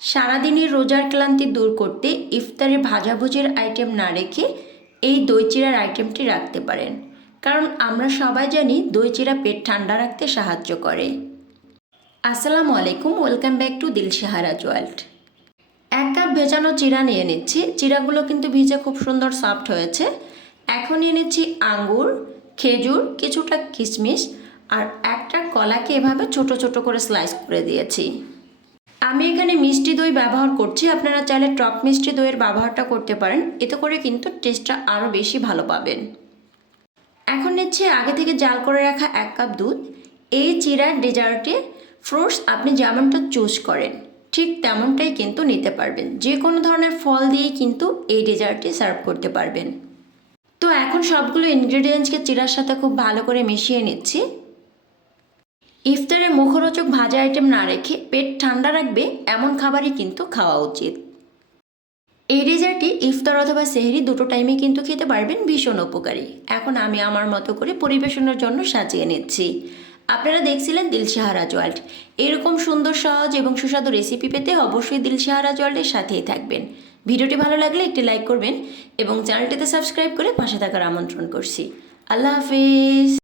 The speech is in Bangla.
সারাদিনের রোজার ক্লান্তি দূর করতে ইফতারে ভাজাভুজির আইটেম না রেখে এই দই চিড়ার আইটেমটি রাখতে পারেন। কারণ আমরা সবাই জানি দই চিড়া পেট ঠান্ডা রাখতে সাহায্য করে। আসসালামু আলাইকুম, welcome back to Dilshaharaj world এক কাপ ভেজানো চিরা নিয়ে নিচ্ছি। চিরাগুলো কিন্তু ভিজে খুব সুন্দর সফট হয়েছে। এখন নিয়ে নিচ্ছি আঙ্গুর, খেজুর, কিছুটা কিশমিশ আর একটা কলাকে এভাবে ছোট ছোট করে স্লাইস করে দিয়েছি। আমি এখানে মিষ্টি দই ব্যবহার করছি, আপনারা চাইলে টক মিষ্টি দইয়ের ব্যবহারটা করতে পারেন, এতে করে কিন্তু টেস্টটা আরও বেশি ভালো পাবেন। এখন নিচ্ছে আগে থেকে জাল করে রাখা এক কাপ দুধ, এই চিরার ডেজার্টে ফ্রুটস আপনি যেমনটা চুজ করেন, ঠিক তেমনটাই কিন্তু নিতে পারবেন। যে কোনো ধরনের ফল দিয়েই কিন্তু এই ডেজার্টটি সার্ভ করতে পারবেন। তো এখন সবগুলো ইনগ্রিডিয়েন্টসকে চিরার সাথে খুব ভালো করে মিশিয়ে নিচ্ছি। ইফতারে মুখরোচক ভাজা আইটেম না রেখে পেট ঠান্ডা রাখবে এমন খাবারই কিন্তু খাওয়া উচিত। এই ডেজার্টটি ইফতার অথবা সেহরি দুটো টাইমে কিন্তু খেতে পারবেন ভীষণ উপকারী। এখন আমি আমার মতো করে পরিবেশনের জন্য সাজিয়ে নিচ্ছি। আপনারা দেখছিলেন দিলশাহারাজ ওয়ার্ল্ড এরকম সুন্দর, সহজ এবং সুস্বাদু রেসিপি পেতে অবশ্যই দিলশাহারাজ ওয়ার্ল্ডের সাথেই থাকবেন। ভিডিওটি ভালো লাগলে একটি লাইক করবেন এবং চ্যানেলটিতে সাবস্ক্রাইব করে পাশে থাকার আমন্ত্রণ করছি। আল্লাহ হাফিজ।